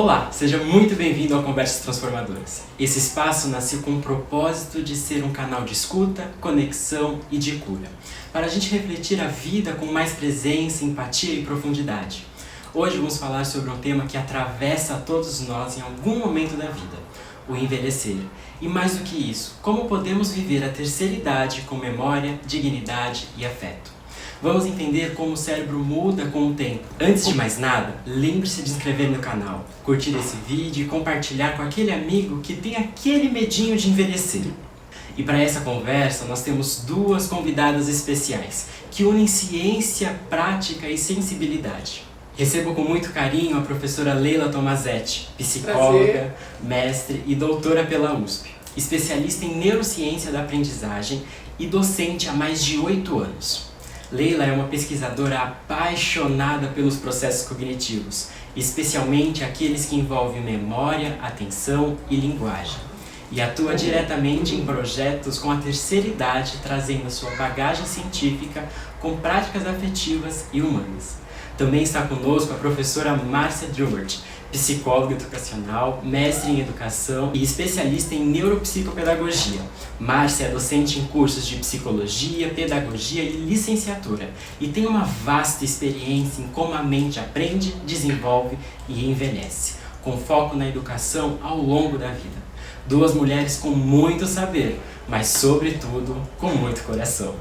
Olá, seja muito bem-vindo ao Conversas Transformadoras. Esse espaço nasceu com o propósito de ser um canal de escuta, conexão e de cura, para a gente refletir a vida com mais presença, empatia e profundidade. Hoje vamos falar sobre um tema que atravessa a todos nós em algum momento da vida, o envelhecer. E mais do que isso, como podemos viver a terceira idade com memória, dignidade e afeto. Vamos entender como o cérebro muda com o tempo. Antes de mais nada, lembre-se de se inscrever no canal, curtir esse vídeo e compartilhar com aquele amigo que tem aquele medinho de envelhecer. E para essa conversa, nós temos duas convidadas especiais, que unem ciência, prática e sensibilidade. Recebo com muito carinho a professora Leila Tomazetti, psicóloga, mestre e doutora pela USP, especialista em neurociência da aprendizagem e docente há mais de 8 anos. Leila é uma pesquisadora apaixonada pelos processos cognitivos, especialmente aqueles que envolvem memória, atenção e linguagem, e atua diretamente em projetos com a terceira idade, trazendo sua bagagem científica com práticas afetivas e humanas. Também está conosco a professora Márcia Drubert, psicóloga educacional, mestre em educação e especialista em neuropsicopedagogia. Márcia é docente em cursos de psicologia, pedagogia e licenciatura e tem uma vasta experiência em como a mente aprende, desenvolve e envelhece, com foco na educação ao longo da vida. Duas mulheres com muito saber, mas sobretudo com muito coração.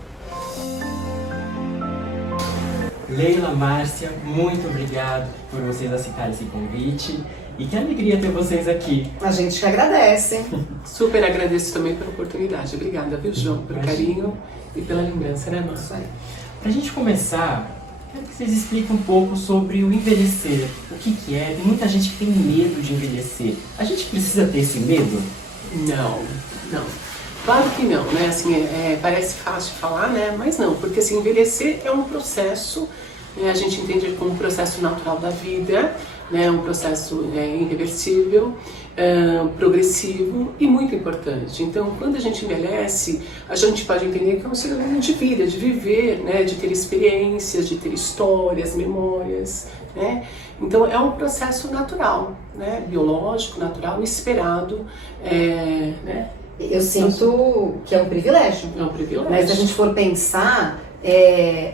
Leila, Márcia, muito obrigado por vocês aceitarem esse convite e que alegria ter vocês aqui. A gente que agradece. Super agradeço também pela oportunidade. Obrigada, viu, João, pelo carinho e pela lembrança, né, Márcia? Pra gente começar, quero que vocês expliquem um pouco sobre o envelhecer. O que é? Tem muita gente que tem medo de envelhecer. A gente precisa ter esse medo? Não. Claro que não, né? Assim, parece fácil de falar, né? Mas não, porque assim, envelhecer é um processo, né? A gente entende como um processo natural da vida, né? Um processo irreversível, progressivo e muito importante. Então, quando a gente envelhece, a gente pode entender que é um sinônimo de vida, de viver, né? De ter experiências, de ter histórias, memórias, né? Então, é um processo natural, né? Biológico, natural, esperado, né? Eu sinto que é um privilégio. É um privilégio. Mas se a gente for pensar,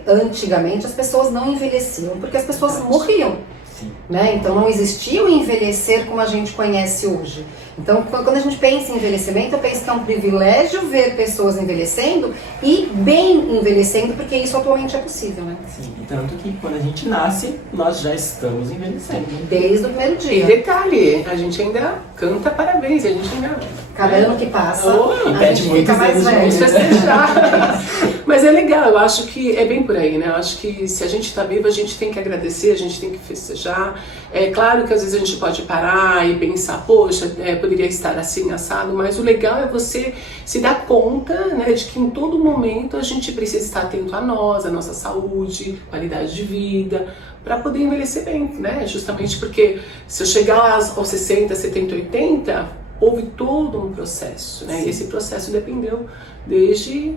antigamente as pessoas não envelheciam porque as pessoas morriam. Sim. Né? Então não existia o envelhecer como a gente conhece hoje. Então quando a gente pensa em envelhecimento, eu penso que é um privilégio ver pessoas envelhecendo e bem envelhecendo, porque isso atualmente é possível, né? Sim, e tanto que quando a gente nasce, nós já estamos envelhecendo. Desde o primeiro E dia. detalhe, a gente ainda canta parabéns, a gente ainda... Cada ano que passa, e a pede gente muitos fica mais anos de velho. vida. festejar. Mas é legal, eu acho que é bem por aí, né? Eu acho que se a gente está vivo, a gente tem que agradecer, a gente tem que festejar. É claro que às vezes a gente pode parar e pensar, poxa, poderia estar assim, assado, mas o legal é você se dar conta, né, de que em todo momento a gente precisa estar atento a nós, a nossa saúde, qualidade de vida, para poder envelhecer bem, né? Justamente porque se eu chegar aos 60, 70, 80... houve todo um processo, né? E esse processo dependeu desde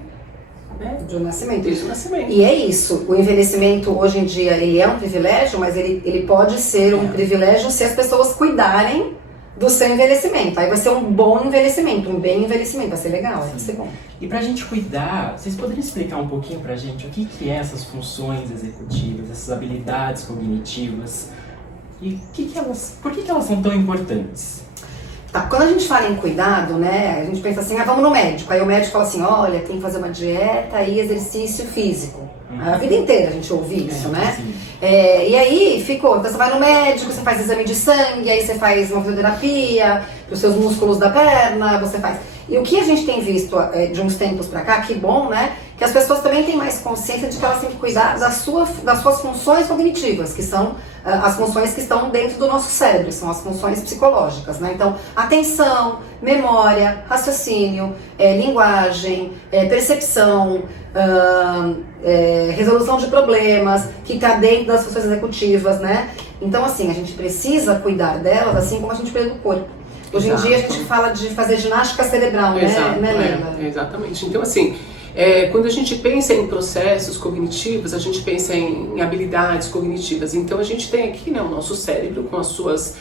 Do nascimento. Desde o nascimento. E é isso, o envelhecimento hoje em dia ele é um privilégio, mas ele pode ser um privilégio se as pessoas cuidarem do seu envelhecimento. Aí vai ser um bom envelhecimento, um bem envelhecimento, vai ser legal, vai ser bom. E pra gente cuidar, vocês poderiam explicar um pouquinho pra gente o que é essas funções executivas, essas habilidades cognitivas e por que elas são tão importantes? Tá, quando a gente fala em cuidado, né, a gente pensa assim, vamos no médico. Aí o médico fala assim, olha, tem que fazer uma dieta e exercício físico. A vida inteira a gente ouve isso, né? E aí ficou, então você vai no médico, você faz exame de sangue, aí você faz uma fisioterapia dos seus músculos da perna, você faz... E o que a gente tem visto de uns tempos pra cá, que bom, né? Que as pessoas também têm mais consciência de que elas têm que cuidar das suas funções cognitivas, que são as funções que estão dentro do nosso cérebro, são as funções psicológicas, né? Então, atenção, memória, raciocínio, linguagem, percepção, resolução de problemas, que está dentro das funções executivas, né? Então, assim, a gente precisa cuidar delas, assim como a gente cuida do corpo. Hoje em dia a gente fala de fazer ginástica cerebral, né, Leila? Exatamente. Então, assim, Quando a gente pensa em processos cognitivos, a gente pensa em habilidades cognitivas. Então a gente tem aqui, né, o nosso cérebro com as suas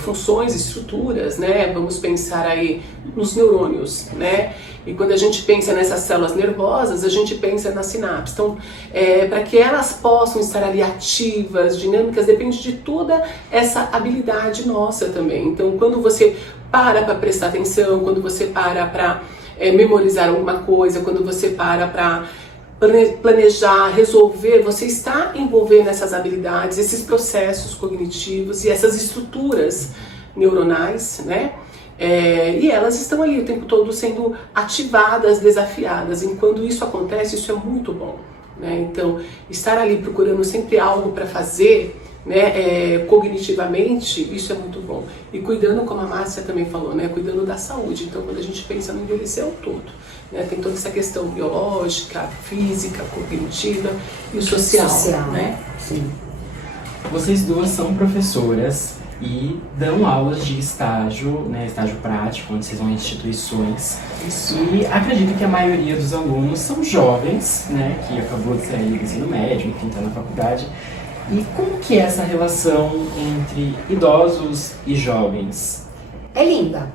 funções, estruturas, né? Vamos pensar aí nos neurônios, né? E quando a gente pensa nessas células nervosas, a gente pensa nas sinapses. Então, para que elas possam estar ali ativas, dinâmicas, depende de toda essa habilidade nossa também. Então, quando você para prestar atenção, quando você para memorizar alguma coisa, quando você para planejar, resolver, você está envolvendo essas habilidades, esses processos cognitivos e essas estruturas neuronais, né? E elas estão ali o tempo todo sendo ativadas, desafiadas. E quando isso acontece, isso é muito bom, né? Então, estar ali procurando sempre algo para fazer, né, cognitivamente, isso é muito bom. E cuidando, como a Márcia também falou, né, cuidando da saúde. Então, quando a gente pensa no envelhecer ao todo, né, tem toda essa questão biológica, física, cognitiva e o social, né? Sim. Vocês duas são professoras e dão aulas de estágio, né, estágio prático, onde vocês vão em instituições. Isso. E acredito que a maioria dos alunos são jovens, né, que acabou de sair do ensino médio, enfim, está na faculdade. E como que é essa relação entre idosos e jovens? É linda.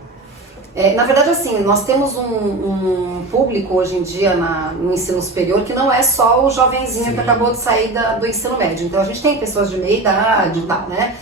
Na verdade, assim, nós temos um público hoje em dia no ensino superior que não é só o jovenzinho que acabou de sair do ensino médio. Então a gente tem pessoas de meia idade e tal, né?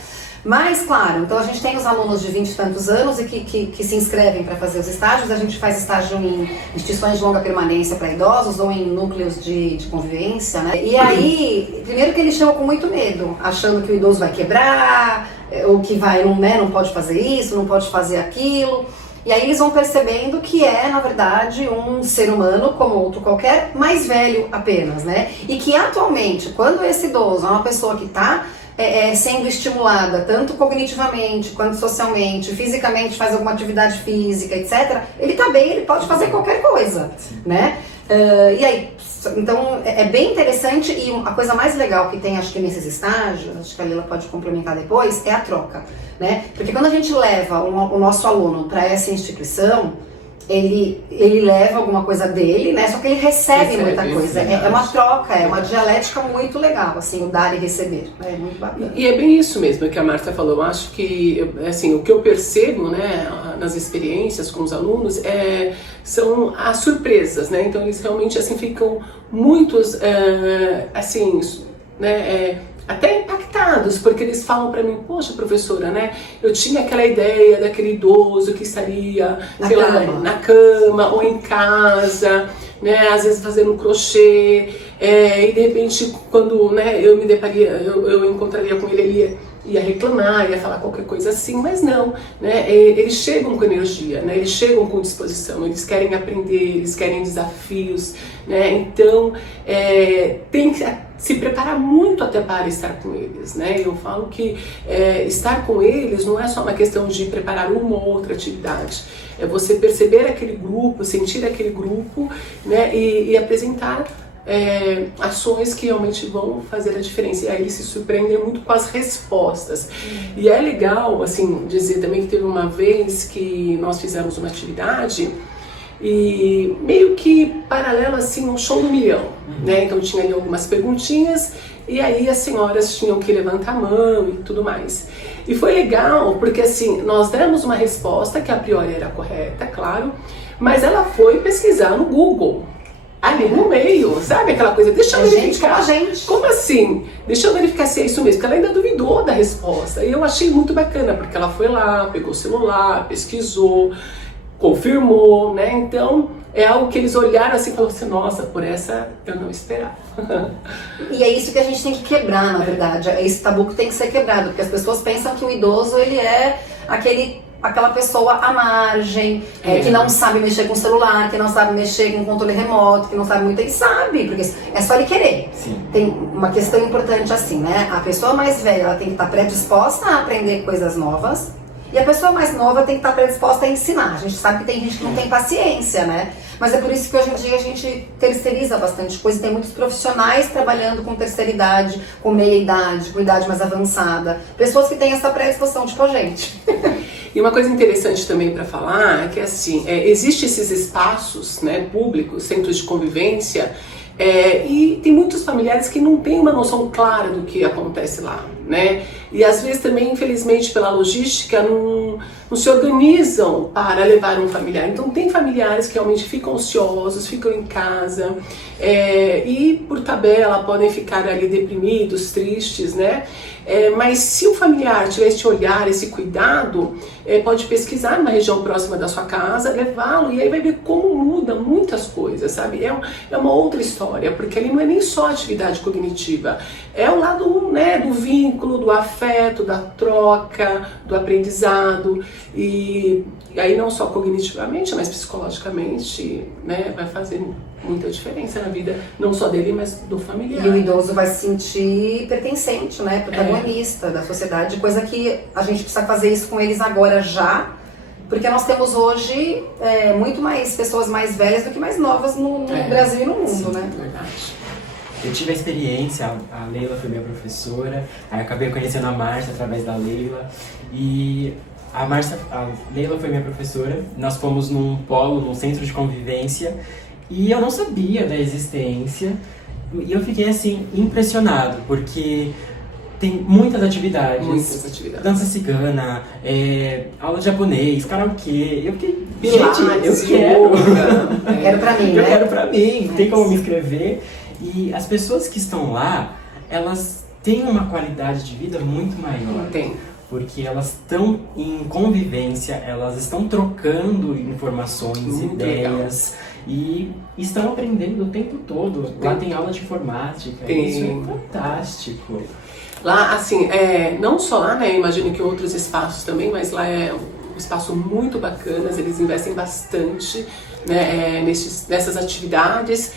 Mas, claro, então a gente tem os alunos de 20 e tantos anos e que se inscrevem para fazer os estágios. A gente faz estágio em instituições de longa permanência para idosos ou em núcleos de convivência, né? E aí, primeiro que eles chegam com muito medo, achando que o idoso vai quebrar, ou que não pode fazer isso, não pode fazer aquilo. E aí eles vão percebendo que na verdade, um ser humano como outro qualquer, mais velho apenas, né? E que atualmente, quando esse idoso é uma pessoa que está sendo estimulada tanto cognitivamente quanto socialmente, fisicamente, faz alguma atividade física, etc., ele tá bem, ele pode fazer qualquer coisa, né? E aí, então é bem interessante, e a coisa mais legal que tem, acho que nesses estágios, acho que a Lila pode complementar depois, é a troca, né? Porque quando a gente leva o nosso aluno para essa instituição, ele leva alguma coisa dele, né? Só que ele recebe muita coisa. É uma troca, é uma dialética muito legal, assim, o dar e receber. É muito bacana. E é bem isso mesmo que a Marta falou. Eu acho que, assim, o que eu percebo, né, nas experiências com os alunos são as surpresas, né? Então eles realmente, assim, ficam muitos, assim, né, até impactados, porque eles falam pra mim, poxa, professora, né, eu tinha aquela ideia daquele idoso que estaria, sei lá, na cama ou em casa, né, às vezes fazendo um crochê, e de repente, quando, né, eu me deparia, eu encontraria com ele ia reclamar, ia falar qualquer coisa assim, mas não, né, eles chegam com energia, né, eles chegam com disposição, eles querem aprender, eles querem desafios, né, então tem que se preparar muito até para estar com eles, né, eu falo que estar com eles não é só uma questão de preparar uma ou outra atividade, é você perceber aquele grupo, sentir aquele grupo, né, e apresentar ações que realmente vão fazer a diferença. E aí eles se surpreendem muito com as respostas. E é legal, assim, dizer também que teve uma vez que nós fizemos uma atividade e meio que paralelo, assim, um show do milhão, né? Então tinha ali algumas perguntinhas e aí as senhoras tinham que levantar a mão e tudo mais. E foi legal porque, assim, nós demos uma resposta que a priori era correta, claro, mas ela foi pesquisar no Google. Ali no meio, sabe aquela coisa? Deixa eu verificar. Como assim? Deixa eu verificar se é isso mesmo, porque ela ainda duvidou da resposta. E eu achei muito bacana, porque ela foi lá, pegou o celular, pesquisou, confirmou, né? Então, é algo que eles olharam assim e falaram assim, nossa, por essa eu não esperava. E é isso que a gente tem que quebrar, na verdade. Esse tabu que tem que ser quebrado, porque as pessoas pensam que o idoso, ele é aquela pessoa à margem, que não sabe mexer com o celular, que não sabe mexer com o controle remoto, que não sabe muito, ele sabe, porque é só ele querer. Sim. Tem uma questão importante assim, né? A pessoa mais velha, ela tem que estar predisposta a aprender coisas novas, e a pessoa mais nova tem que estar predisposta a ensinar. A gente sabe que tem gente que não tem paciência, né? Mas é por isso que hoje em dia a gente terceiriza bastante coisa. Tem muitos profissionais trabalhando com terceira idade, com meia idade, com idade mais avançada. Pessoas que têm essa predisposição, tipo a gente. E uma coisa interessante também para falar é que assim, existem esses espaços, né, públicos, centros de convivência, e tem muitos familiares que não têm uma noção clara do que acontece lá, né? E às vezes também, infelizmente, pela logística, não se organizam para levar um familiar. Então tem familiares que realmente ficam ociosos, ficam em casa, e por tabela podem ficar ali deprimidos, tristes, né? Mas se o familiar tiver esse olhar, esse cuidado, pode pesquisar numa região próxima da sua casa, levá-lo, e aí vai ver como muda muitas coisas, sabe? É uma outra história, porque ali não é nem só atividade cognitiva, é o lado, né, do vínculo, do afeto, da troca, do aprendizado, e aí não só cognitivamente, mas psicologicamente, né, vai fazer muita diferença na vida, não só dele, mas do familiar. E o idoso vai se sentir pertencente, né, protagonista da sociedade, coisa que a gente precisa fazer isso com eles agora já, porque nós temos hoje muito mais pessoas mais velhas do que mais novas no Brasil e no mundo, sim, né? Verdade. Eu tive a experiência, a Leila foi minha professora, aí eu acabei conhecendo a Márcia através da Leila, e a Leila foi minha professora, nós fomos num polo, num centro de convivência, e eu não sabia da existência, e eu fiquei assim, impressionado, porque tem muitas atividades. Dança cigana, aula de japonês, karaokê. Eu fiquei, Pilates, gente, eu quero. Quero pra mim, Eu né? quero pra mim, tem como me inscrever. E as pessoas que estão lá, elas têm uma qualidade de vida muito maior. Tem. Porque elas estão em convivência, elas estão trocando informações, muito ideias. Legal. E estão aprendendo o tempo todo. Lá tem aula de informática. Isso é fantástico. Lá, assim, não só lá, né, imagino que outros espaços também, mas lá é um espaço muito bacana, eles investem bastante, né, nessas atividades.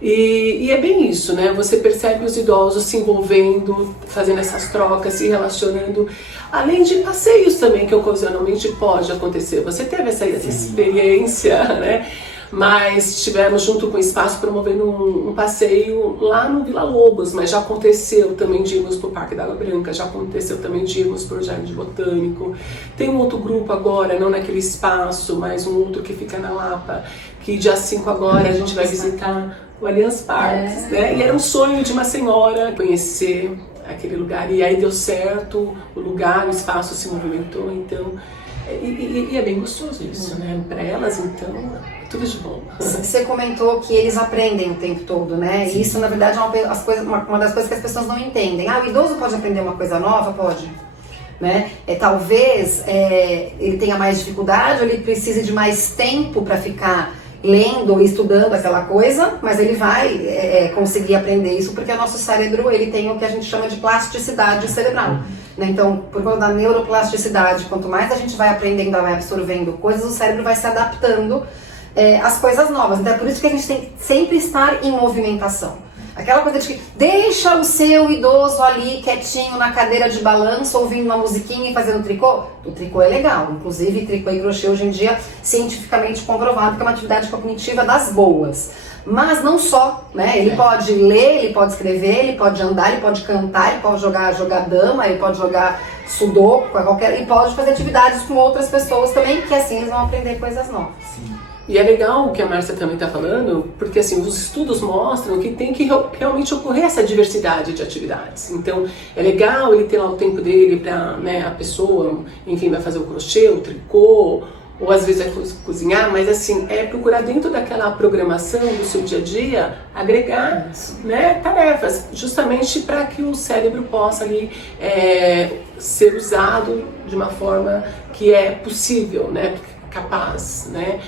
E é bem isso, né? Você percebe os idosos se envolvendo, fazendo essas trocas, se relacionando, além de passeios também que ocasionalmente pode acontecer. Você teve essa experiência, né? Mas estivemos junto com o espaço promovendo um passeio lá no Vila Lobos, mas já aconteceu também de irmos para o Parque da Água Branca, já aconteceu também de irmos para o Jardim Botânico. Tem um outro grupo agora, não naquele espaço, mas um outro que fica na Lapa, que dia 5 agora a gente vai visitar o Allianz Parques, né? E era um sonho de uma senhora conhecer aquele lugar, e aí deu certo, o lugar, o espaço se movimentou, então... E é bem gostoso isso, né? Para elas, então, tudo de bom. Você comentou que eles aprendem o tempo todo, né? Sim. E isso, na verdade, é uma das coisas que as pessoas não entendem. O idoso pode aprender uma coisa nova? Pode. Né? Talvez ele tenha mais dificuldade, ou ele precise de mais tempo para ficar lendo ou estudando aquela coisa, mas ele vai conseguir aprender isso porque o nosso cérebro ele tem o que a gente chama de plasticidade cerebral. Né? Então, por conta da neuroplasticidade, quanto mais a gente vai aprendendo, vai absorvendo coisas, o cérebro vai se adaptando às coisas novas. Então é por isso que a gente tem que sempre estar em movimentação. Aquela coisa de que deixa o seu idoso ali quietinho na cadeira de balanço, ouvindo uma musiquinha e fazendo tricô. O tricô é legal, inclusive tricô e crochê hoje em dia cientificamente comprovado que é uma atividade cognitiva das boas. Mas não só, né? Ele pode ler, ele pode escrever, ele pode andar, ele pode cantar, ele pode jogar dama, ele pode jogar sudoku, ele pode fazer atividades com outras pessoas também, que assim eles vão aprender coisas novas. Sim. E é legal o que a Márcia também está falando, porque assim, os estudos mostram que tem que realmente ocorrer essa diversidade de atividades. Então, é legal ele ter lá o tempo dele para, né, a pessoa, enfim, vai fazer o crochê, o tricô, ou às vezes vai cozinhar, mas assim, procurar dentro daquela programação do seu dia a dia, agregar, né, tarefas, justamente para que o cérebro possa ali ser usado de uma forma que é possível, né, capaz, né,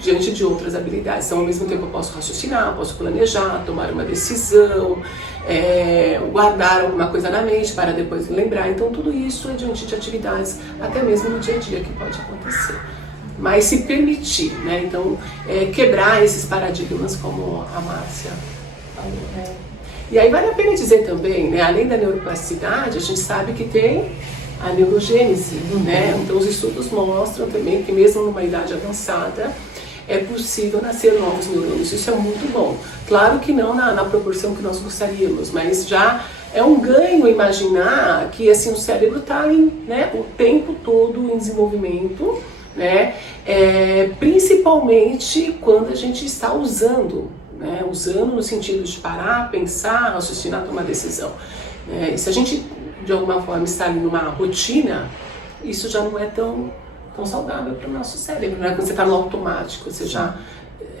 diante de outras habilidades. Então, ao mesmo tempo eu posso raciocinar, posso planejar, tomar uma decisão, guardar alguma coisa na mente para depois lembrar. Então tudo isso é diante de atividades, até mesmo no dia a dia, que pode acontecer. Mas se permitir, né? Então quebrar esses paradigmas, como a Márcia falou. E aí vale a pena dizer também, né? Além da neuroplasticidade, a gente sabe que tem a neurogênese, né? Então os estudos mostram também que mesmo numa idade avançada é possível nascer novos neurônios. Isso é muito bom. Claro que não na proporção que nós gostaríamos, mas já é um ganho imaginar que assim, o cérebro está o tempo todo em desenvolvimento, né? Principalmente quando a gente está usando, né? Usando no sentido de parar, pensar, raciocinar, tomar decisão. E se a gente, de alguma forma, está ali numa rotina, isso já não é tão saudável para o nosso cérebro, né? Quando você está no automático, você já...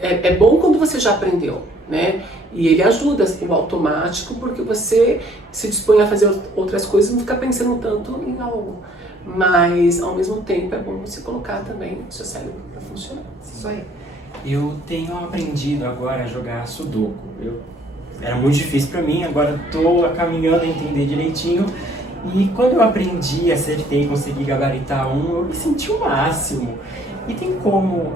É bom quando você já aprendeu, né? E ele ajuda o automático porque você se dispõe a fazer outras coisas e não fica pensando tanto em algo. Mas, ao mesmo tempo, é bom você colocar também o seu cérebro para funcionar. Isso aí. Eu tenho aprendido agora a jogar Sudoku. Era muito difícil para mim, agora estou caminhando a entender direitinho. E quando eu aprendi, acertei, consegui gabaritar eu me senti o máximo. E tem como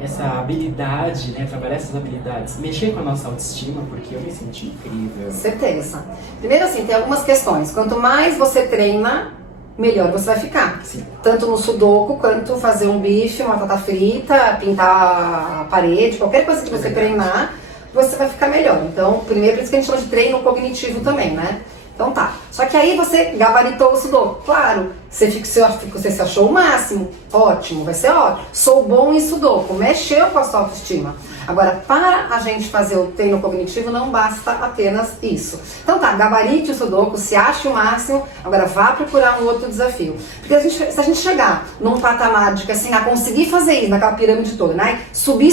essa habilidade, né, trabalhar essas habilidades, mexer com a nossa autoestima, porque eu me senti incrível. Certeza. Primeiro assim, tem algumas questões. Quanto mais você treina, melhor você vai ficar. Sim. Tanto no sudoku, quanto fazer um bife, uma batata frita, pintar a parede, qualquer coisa que você treinar, você vai ficar melhor. Então, primeiro, por isso que a gente chama de treino cognitivo também, né? Então tá. Só que aí você gabaritou o sudoku. Claro, você se achou o máximo. Ótimo, vai ser ótimo. Sou bom em sudoku. Mexeu com a sua autoestima. Agora, para a gente fazer o treino cognitivo, não basta apenas isso. Então tá, gabarite o sudoku, se ache o máximo. Agora vá procurar um outro desafio. Porque se a gente chegar num patamar de que assim, conseguir fazer isso, naquela pirâmide toda, né? Subir,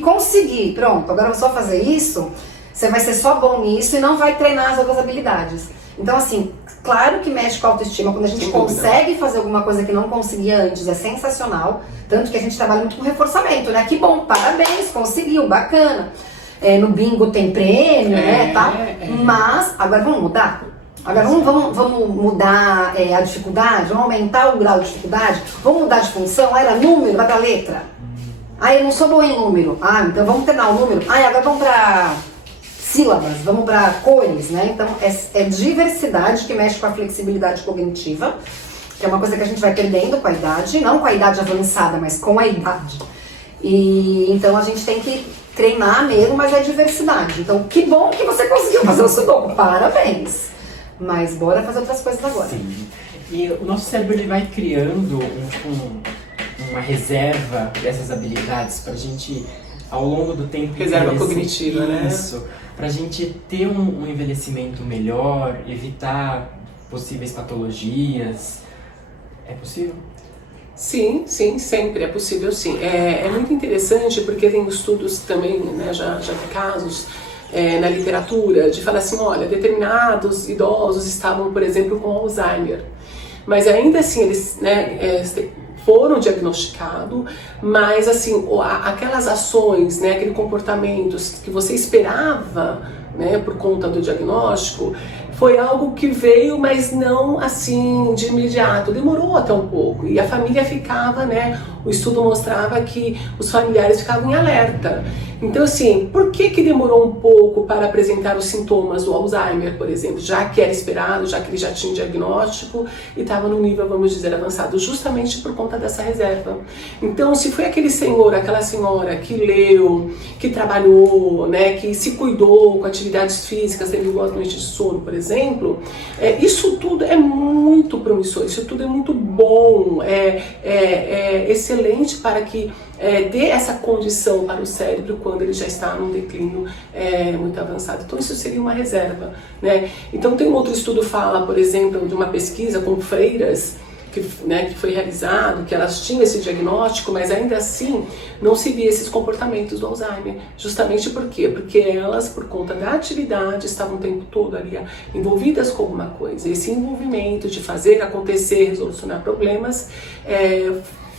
conseguir. Pronto, agora eu vou só fazer isso. Você vai ser só bom nisso e não vai treinar as outras habilidades. Então, assim, claro que mexe com a autoestima. Quando a gente consegue fazer alguma coisa que não conseguia antes, é sensacional. Tanto que a gente trabalha muito com reforçamento, né? Que bom, parabéns, conseguiu, bacana. No bingo tem prêmio, né? Tá? Mas, agora vamos mudar? Agora vamos mudar a dificuldade? Vamos aumentar o grau de dificuldade? Vamos mudar de função? Era número, vai pra letra? Eu não sou boa em número. Então vamos treinar o número. Agora vamos pra... sílabas, vamos para cores, né? Então é diversidade que mexe com a flexibilidade cognitiva, que é uma coisa que a gente vai perdendo com a idade, não com a idade avançada, mas com a idade. E então a gente tem que treinar mesmo, mas é diversidade. Então que bom que você conseguiu fazer o sudoku, parabéns! Mas bora fazer outras coisas agora. Sim. E o nosso cérebro ele vai criando uma reserva dessas habilidades pra gente, ao longo do tempo... Reserva cognitiva, né? Isso. Pra gente ter um envelhecimento melhor, evitar possíveis patologias. É possível? Sim, sempre é possível, sim. É muito interessante porque tem estudos também, né, já de casos na literatura, de falar assim, olha, determinados idosos estavam, por exemplo, com Alzheimer. Mas ainda assim, eles foram diagnosticados, mas assim, aquelas ações, né, aquele comportamento que você esperava, né, por conta do diagnóstico, foi algo que veio, mas não assim de imediato, demorou até um pouco, e a família ficava, né, o estudo mostrava que os familiares ficavam em alerta. Então assim, por que demorou um pouco para apresentar os sintomas do Alzheimer, por exemplo, já que era esperado, já que ele já tinha diagnóstico e estava no nível, vamos dizer, avançado, justamente por conta dessa reserva. Então se foi aquele senhor, aquela senhora que leu, que trabalhou, né, que se cuidou com atividades físicas, teve boas noites de sono, por exemplo, isso tudo é muito promissor, isso tudo é muito bom, é excelente para que dê essa condição para o cérebro quando ele já está num declínio muito avançado. Então isso seria uma reserva, né? Então tem um outro estudo que fala, por exemplo, de uma pesquisa com freiras que foi realizado, que elas tinham esse diagnóstico, mas ainda assim não se via esses comportamentos do Alzheimer. Justamente por quê? Porque elas, por conta da atividade, estavam o tempo todo ali envolvidas com alguma coisa. Esse envolvimento de fazer acontecer, solucionar problemas,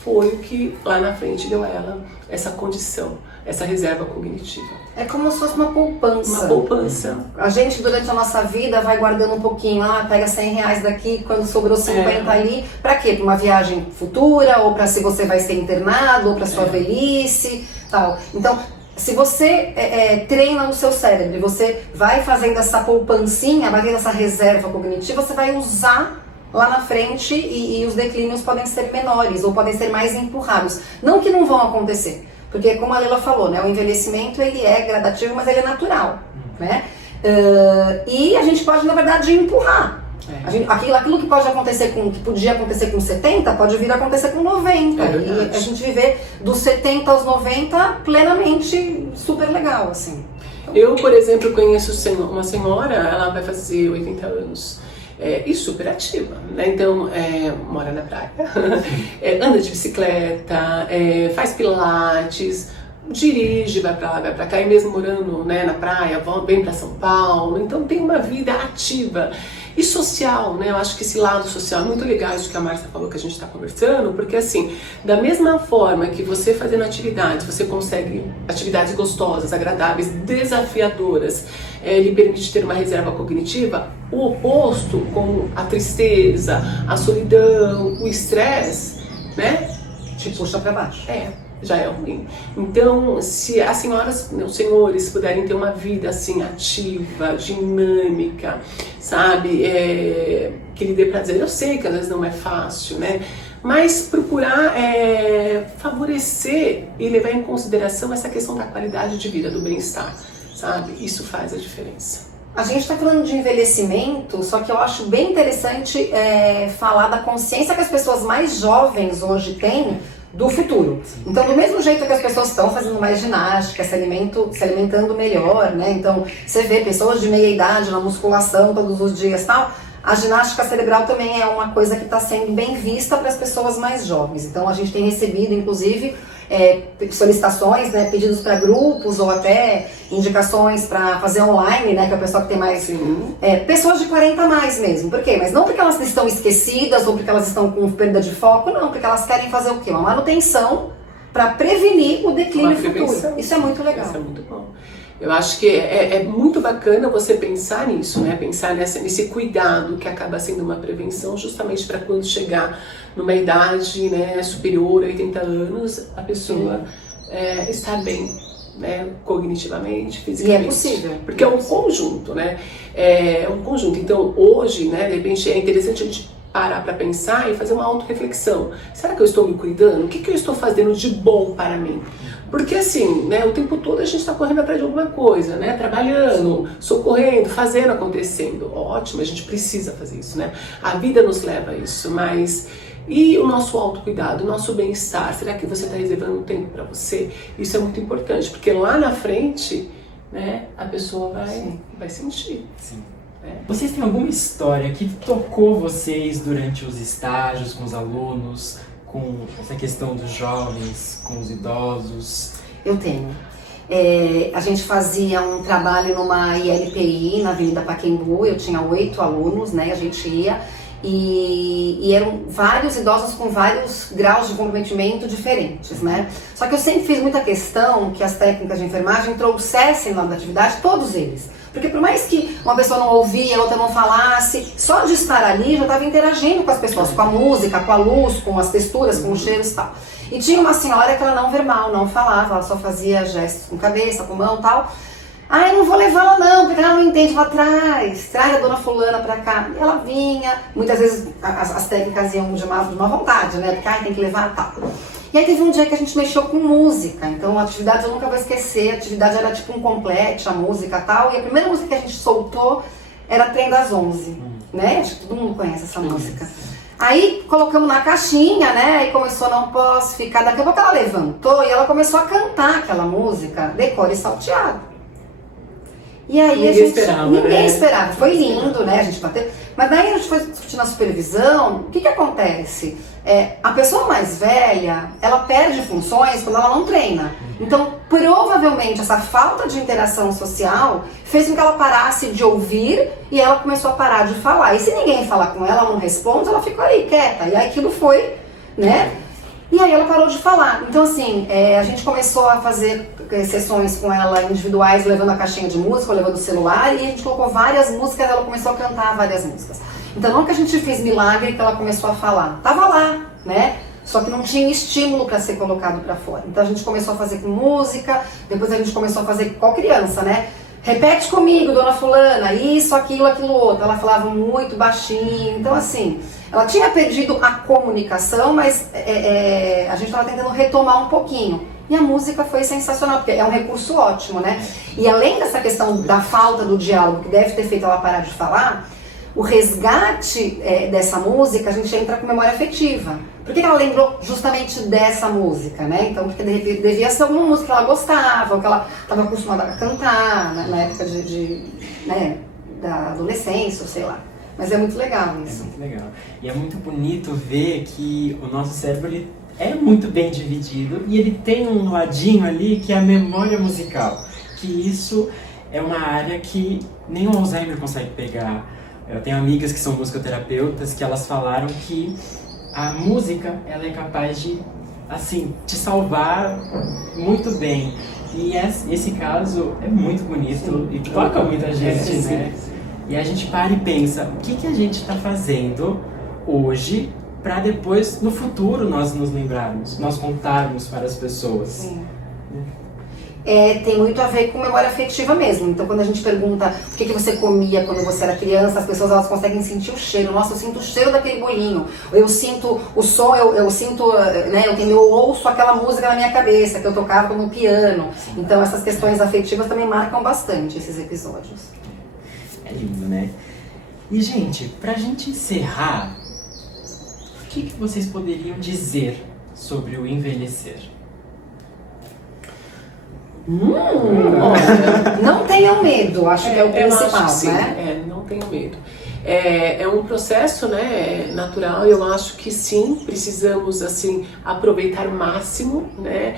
foi o que lá na frente deu a ela essa condição, essa reserva cognitiva. É como se fosse uma poupança. Uma poupança. A gente, durante a nossa vida, vai guardando um pouquinho, pega R$100 daqui, quando sobrou 50 ali, pra quê? Pra uma viagem futura, ou pra se você vai ser internado, ou pra sua velhice, tal. Então, se você treina o seu cérebro, e você vai fazendo essa poupancinha, vai tendo essa reserva cognitiva, você vai usar lá na frente e os declínios podem ser menores, ou podem ser mais empurrados. Não que não vão acontecer. Porque, como a Leila falou, né, o envelhecimento ele é gradativo, mas ele é natural, né? E a gente pode, na verdade, empurrar Aquilo que pode acontecer que podia acontecer com 70, pode vir a acontecer com 90. E a gente viver dos 70 aos 90 plenamente super legal, assim. Eu, por exemplo, conheço uma senhora, ela vai fazer 80 anos. E super ativa, né? Então, mora na praia, anda de bicicleta, faz pilates, dirige, vai pra lá, vai pra cá, e mesmo morando, né, na praia, vem pra São Paulo, então tem uma vida ativa e social, né? Eu acho que esse lado social é muito legal, isso que a Márcia falou que a gente está conversando, porque assim, da mesma forma que você fazendo atividades, você consegue atividades gostosas, agradáveis, desafiadoras, lhe permite ter uma reserva cognitiva, o oposto, como a tristeza, a solidão, o estresse, né? Te puxa para baixo. Já é ruim. Então, se as senhoras, os senhores puderem ter uma vida assim ativa, dinâmica, sabe, que lhe dê prazer, eu sei que às vezes não é fácil, né? Mas procurar favorecer e levar em consideração essa questão da qualidade de vida, do bem-estar, sabe? Isso faz a diferença. A gente está falando de envelhecimento, só que eu acho bem interessante falar da consciência que as pessoas mais jovens hoje têm do futuro. Então, do mesmo jeito que as pessoas estão fazendo mais ginástica, se alimentando melhor, né? Então, você vê pessoas de meia idade na musculação todos os dias e tal, a ginástica cerebral também é uma coisa que está sendo bem vista para as pessoas mais jovens. Então, a gente tem recebido, inclusive, solicitações, né, pedidos para grupos ou até indicações para fazer online, né, que é o pessoal que tem mais... pessoas de 40 a mais mesmo. Por quê? Mas não porque elas estão esquecidas ou porque elas estão com perda de foco, não, porque elas querem fazer o quê? Uma manutenção para prevenir o declínio futuro. Isso é muito legal. Isso é muito bom. Eu acho que é muito bacana você pensar nisso, né? Pensar nesse cuidado que acaba sendo uma prevenção justamente para quando chegar numa idade, né, superior a 80 anos, a pessoa estar bem, né, cognitivamente, fisicamente. E é possível. Porque é um conjunto, né? É um conjunto. Então, hoje, né, de repente, é interessante a gente parar para pensar e fazer uma autorreflexão. Será que eu estou me cuidando? O que eu estou fazendo de bom para mim? Porque assim, né, o tempo todo a gente está correndo atrás de alguma coisa, né? Trabalhando, socorrendo, fazendo, acontecendo. Ótimo, a gente precisa fazer isso, né? A vida nos leva a isso, mas... E o nosso autocuidado, o nosso bem-estar? Será que você está reservando um tempo para você? Isso é muito importante, porque lá na frente, né, a pessoa vai sentir. Sim. Vocês têm alguma história que tocou vocês durante os estágios com os alunos, com essa questão dos jovens, com os idosos? Eu tenho. A gente fazia um trabalho numa ILPI, na Avenida Pacaembu, eu tinha 8 alunos, né, a gente ia, e eram vários idosos com vários graus de comprometimento diferentes, né? Só que eu sempre fiz muita questão que as técnicas de enfermagem trouxessem na atividade todos eles. Porque por mais que uma pessoa não ouvia, a outra não falasse, só de estar ali já estava interagindo com as pessoas, com a música, com a luz, com as texturas, com os cheiros e tal. E tinha uma senhora que ela não verbal, não falava, ela só fazia gestos com cabeça, com mão e tal. Ah, eu não vou levá-la não, porque ela não entende, ela traz a dona fulana pra cá. E ela vinha, muitas vezes as técnicas iam de uma vontade, né, porque tem que levar e tal. E aí teve um dia que a gente mexeu com música, então a atividade eu nunca vou esquecer, a atividade era tipo um complete, a música e tal, e a primeira música que a gente soltou era Trem das 11, né? Acho que todo mundo conhece essa música. Aí colocamos na caixinha, né, e começou Não Posso Ficar, daqui a pouco ela levantou e ela começou a cantar aquela música, Decore Salteado. E aí ninguém esperava, foi lindo, né, a gente bateu, mas daí a gente foi discutir na supervisão, o que acontece? A pessoa mais velha, ela perde funções quando ela não treina, então provavelmente essa falta de interação social fez com que ela parasse de ouvir e ela começou a parar de falar, e se ninguém falar com ela, ela não responde, ela ficou aí quieta, e aí aquilo foi, né? E aí ela parou de falar. Então assim, a gente começou a fazer sessões com ela individuais, levando a caixinha de música, levando o celular, e a gente colocou várias músicas, ela começou a cantar várias músicas. Então não que a gente fez milagre que ela começou a falar, tava lá, né? Só que não tinha estímulo para ser colocado para fora. Então a gente começou a fazer com música, depois a gente começou a fazer com qual criança, né? Repete comigo, dona fulana, isso, aquilo, aquilo outro. Ela falava muito baixinho, então assim, ela tinha perdido a comunicação, mas a gente estava tentando retomar um pouquinho. E a música foi sensacional, porque é um recurso ótimo, né? E além dessa questão da falta do diálogo, que deve ter feito ela parar de falar, o resgate dessa música, a gente entra com memória afetiva. Por que ela lembrou justamente dessa música, né? Então, porque de repente devia ser alguma música que ela gostava, ou que ela estava acostumada a cantar, né? Na época né? Da adolescência, ou sei lá. Mas é muito legal isso. É muito legal. E é muito bonito ver que o nosso cérebro ele é muito bem dividido e ele tem um ladinho ali que é a memória musical. Que isso é uma área que nem o Alzheimer consegue pegar. Eu tenho amigas que são musicoterapeutas que elas falaram que a música, ela é capaz de, assim, te salvar muito bem. E esse caso é muito bonito. Sim. E toca muita gente, né? E a gente para e pensa, o que a gente está fazendo hoje para depois, no futuro, nós nos lembrarmos, nós contarmos para as pessoas. Sim. Tem muito a ver com memória afetiva mesmo. Então, quando a gente pergunta o que você comia quando você era criança, as pessoas elas conseguem sentir o cheiro. Nossa, eu sinto o cheiro daquele bolinho. Eu sinto o som, eu sinto, né, eu ouço aquela música na minha cabeça, que eu tocava no piano. Então, essas questões afetivas também marcam bastante esses episódios. É lindo, né? E, gente, pra gente encerrar, o que vocês poderiam dizer sobre o envelhecer? Olha, não tenham medo, acho que é o principal, sim, né? Não tenham medo. É um processo, né, natural. Eu acho que sim, precisamos assim aproveitar o máximo, né?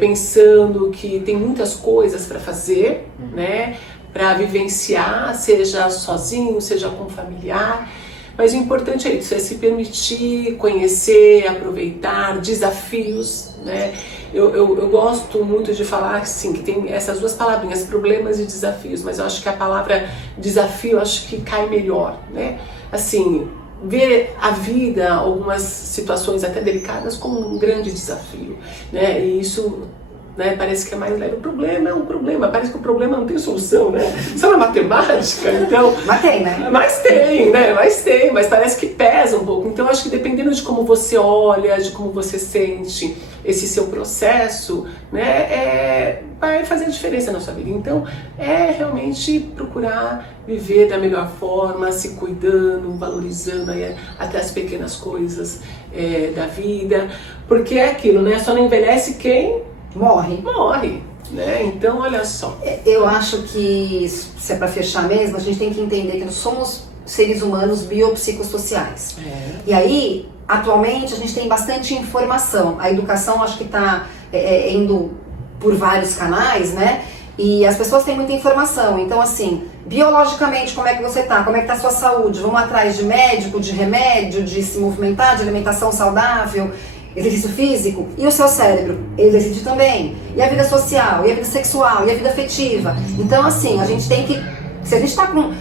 Pensando que tem muitas coisas para fazer, né? Para vivenciar, seja sozinho, seja com familiar. Mas o importante é isso, é se permitir conhecer, aproveitar, desafios, né? Eu gosto muito de falar assim, que tem essas duas palavrinhas, problemas e desafios, mas eu acho que a palavra desafio acho que cai melhor, né? Assim, ver a vida, algumas situações até delicadas, como um grande desafio, né? E isso, né, parece que é mais leve. O problema é um problema, parece que o problema não tem solução, né? Isso é uma matemática, então... Mas tem, né? Mas parece que pesa um pouco. Então, acho que dependendo de como você olha, de como você sente esse seu processo, né, vai fazer a diferença na sua vida. Então, realmente procurar viver da melhor forma, se cuidando, valorizando aí até as pequenas coisas da vida. Porque é aquilo, né? Só não envelhece quem... Morre, né? Então, olha só. Eu acho que, se é para fechar mesmo, a gente tem que entender que nós somos seres humanos biopsicossociais. E aí, atualmente, a gente tem bastante informação. A educação, acho que está indo por vários canais, né? E as pessoas têm muita informação. Então, assim, biologicamente, como é que você tá? Como é que tá a sua saúde? Vamos atrás de médico, de remédio, de se movimentar, de alimentação saudável, exercício físico. E o seu cérebro? Ele decide também. E a vida social, e a vida sexual, e a vida afetiva. Então, assim, a gente tem que... Se a gente está com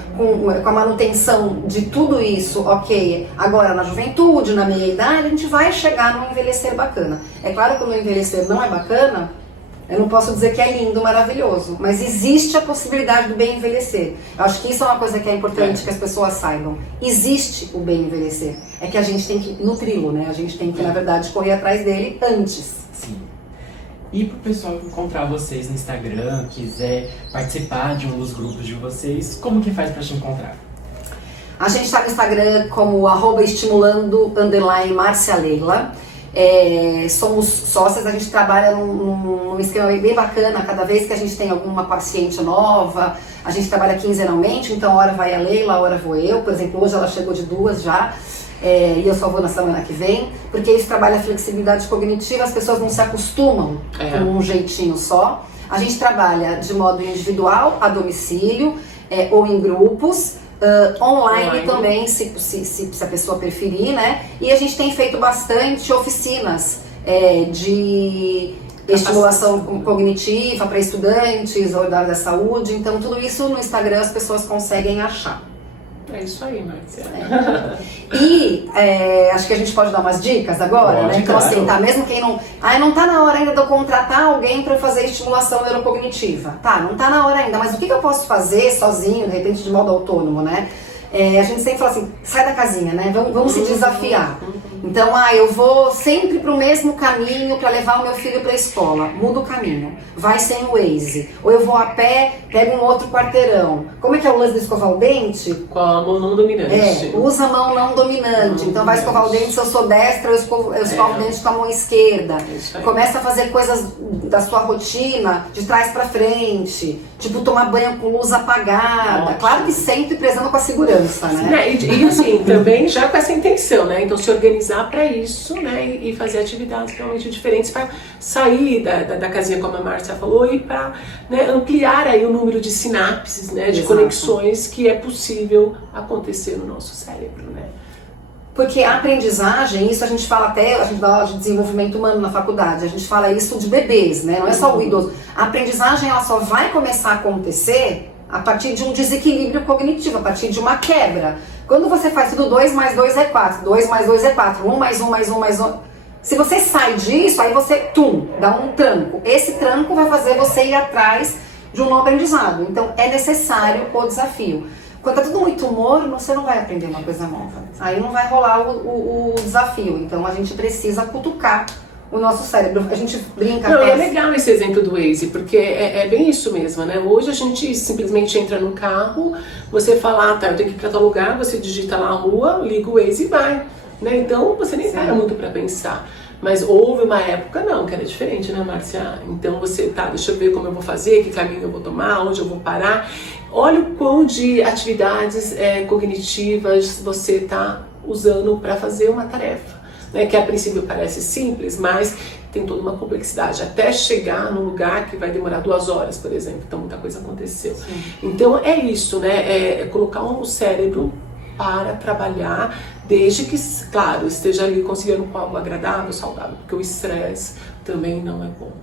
a manutenção de tudo isso, ok, agora na juventude, na meia-idade, a gente vai chegar num envelhecer bacana. É claro que o envelhecer não é bacana, eu não posso dizer que é lindo, maravilhoso, mas existe a possibilidade do bem envelhecer. Eu acho que isso é uma coisa que é importante que as pessoas saibam. Existe o bem envelhecer. É que a gente tem que nutri-lo, né? A gente tem que, na verdade, correr atrás dele antes. Sim. E pro pessoal encontrar vocês no Instagram, quiser participar de um dos grupos de vocês, como que faz pra te encontrar? A gente está no Instagram como @estimulando_Marcia Leila. Somos sócias, a gente trabalha num esquema bem bacana. Cada vez que a gente tem alguma paciente nova, a gente trabalha quinzenalmente, então hora vai a Leila, hora vou eu. Por exemplo, hoje ela chegou de 2 já. E eu só vou na semana que vem, porque isso trabalha a flexibilidade cognitiva, as pessoas não se acostumam com um jeitinho só. A gente trabalha de modo individual, a domicílio, ou em grupos, online também, se a pessoa preferir, né? E a gente tem feito bastante oficinas de estimulação cognitiva para estudantes ou da área da saúde, então tudo isso no Instagram as pessoas conseguem achar. É isso aí, Márcia. E acho que a gente pode dar umas dicas agora, né? Então, claro. Assim, tá, mesmo quem não... não tá na hora ainda de eu contratar alguém para fazer estimulação neurocognitiva. Tá, não tá na hora ainda, mas o que eu posso fazer sozinho, de repente de modo autônomo, né? A gente sempre fala assim, sai da casinha, né? Vamos se desafiar. Então, eu vou sempre pro mesmo caminho para levar o meu filho para a escola. Muda o caminho. Vai sem o Waze. Ou eu vou a pé, pego um outro quarteirão. Como é que é o lance de escovar o dente? Com a mão não dominante. Usa a mão não dominante. Então vai escovar o dente, se eu sou destra, eu escovo o dente com a mão esquerda. Começa a fazer coisas da sua rotina de trás para frente. Tipo, tomar banho com luz apagada. Ótimo. Claro que sempre prezando com a segurança, né? E assim, também já com essa intenção, né? Então se organizar para isso, né? E fazer atividades realmente diferentes para sair da casinha, como a Márcia falou, e para, né, ampliar aí o número de sinapses, né? De conexões que é possível acontecer no nosso cérebro, né? Porque a aprendizagem, isso a gente fala até, a gente dá aula de desenvolvimento humano na faculdade, a gente fala isso de bebês, né? Não é só o idoso. A aprendizagem, ela só vai começar a acontecer a partir de um desequilíbrio cognitivo, a partir de uma quebra. Quando você faz tudo 2 mais 2 é 4, 2 mais 2 é 4, 1 mais 1 mais 1 mais 1... Se você sai disso, aí você, dá um tranco. Esse tranco vai fazer você ir atrás de um novo aprendizado. Então, é necessário o desafio. Quando tá tudo muito morno, você não vai aprender uma coisa nova. Aí não vai rolar o desafio. Então, a gente precisa cutucar o nosso cérebro. A gente brinca... Não, é legal esse exemplo do Waze, porque é bem isso mesmo, né? Hoje a gente simplesmente entra no carro, você fala, tá, eu tenho que ir pra tal lugar, você digita lá a rua, liga o Waze e vai. Né? Então você nem para muito para pensar. Mas houve uma época não, que era diferente, né, Márcia? Então você, deixa eu ver como eu vou fazer, que caminho eu vou tomar, onde eu vou parar. Olha o quão de atividades cognitivas você está usando para fazer uma tarefa, né? Que a princípio parece simples, mas tem toda uma complexidade. Até chegar num lugar que vai demorar 2 horas, por exemplo. Então muita coisa aconteceu. Sim. Então é isso, né? É colocar o cérebro para trabalhar, desde que, claro, esteja ali conciliando com algo agradável, saudável, porque o estresse também não é bom.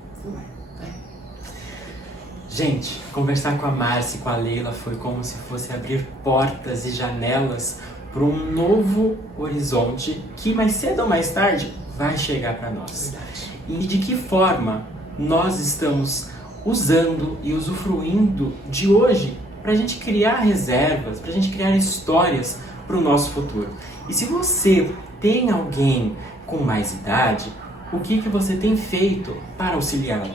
Gente, conversar com a Márcia e com a Leila foi como se fosse abrir portas e janelas para um novo horizonte que mais cedo ou mais tarde vai chegar para nós. E de que forma nós estamos usando e usufruindo de hoje para a gente criar reservas, para a gente criar histórias para o nosso futuro. E se você tem alguém com mais idade, o que você tem feito para auxiliá-lo?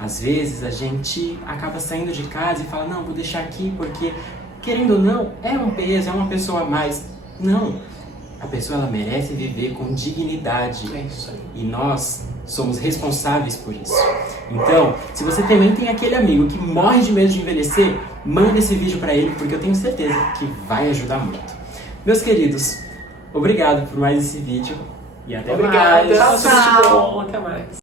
Às vezes a gente acaba saindo de casa e fala, não, vou deixar aqui porque, querendo ou não, é um peso, é uma pessoa a mais. Não, a pessoa ela merece viver com dignidade. É isso aí. E nós somos responsáveis por isso. Então, se você também tem aquele amigo que morre de medo de envelhecer, manda esse vídeo para ele, porque eu tenho certeza que vai ajudar muito. Meus queridos, obrigado por mais esse vídeo e até mais. Obrigada. Tchau. Até mais.